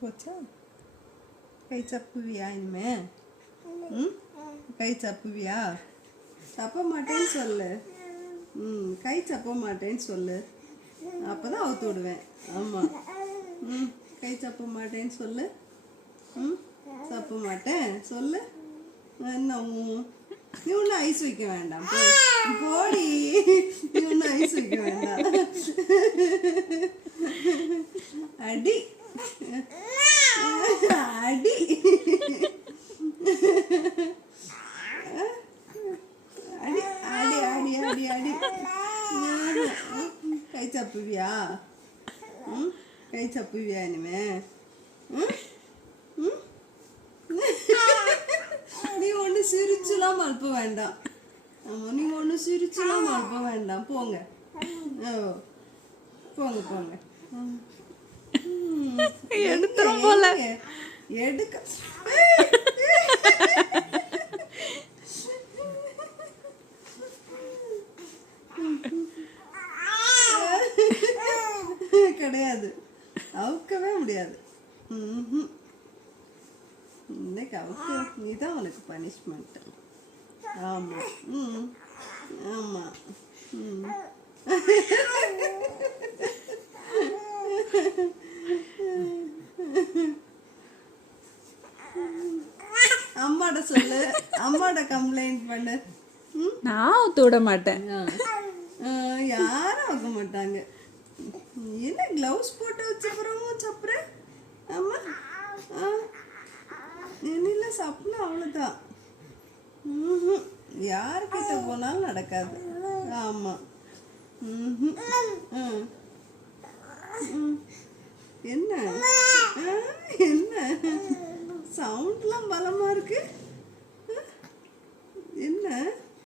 போச்சா? கை சப்புவியா இனிமே? கை சப்புவியா? சப்ப மாட்டேன்னு சொல்லு. கை சப்ப மாட்டேன்னு சொல்லு, அப்பதான் அவுத்து விடுவேன். ஆமா. கை சப்ப மாட்டேன்னு சொல்லு. சப்ப மாட்டேன் சொல்லு. என்ன நீ ஒன்றும் ஐஸ் வைக்க வேண்டாம், போடி. நீ ஒன்றும் ஐஸ் வைக்க வேண்டாம். அடி அடி அடி அடி அடி அடி அடி. கை சப்புவியா? கை சப்புவியா இனிமே? நீ ஒன்று சிரிச்சுலாம் அனுப்ப வேண்டாம். ஆமாம், நீ ஒன்று சிரிச்சுலாம் அனுப்ப வேண்டாம். போங்க. ஓ போங்க போங்க. எடுத்துரும் போல. எடுக்க கிடையாது, அவுக்கவே முடியாது. இன்னைக்கு அவுக்கு நீதான் உனக்கு பனிஷ்மெண்ட். ஆமா. ஆமா. அம்மாட சொல்லு, அம்மாட கம்ப்ளைண்ட் பண்ணு. நான் அவுத்து விட மாட்டேன். யாரும் ஆக மாட்டாங்க. என்ன கிளவுஸ் போட்டு வச்சுக்கிறோம் சப்புற? ஆமா. என்னில சப்புனா அவ்வளோதான். யார்கிட்ட போனாலும் நடக்காது. ஆமா. என்ன என்ன சவுண்ட்லாம் பலமா இருக்கு.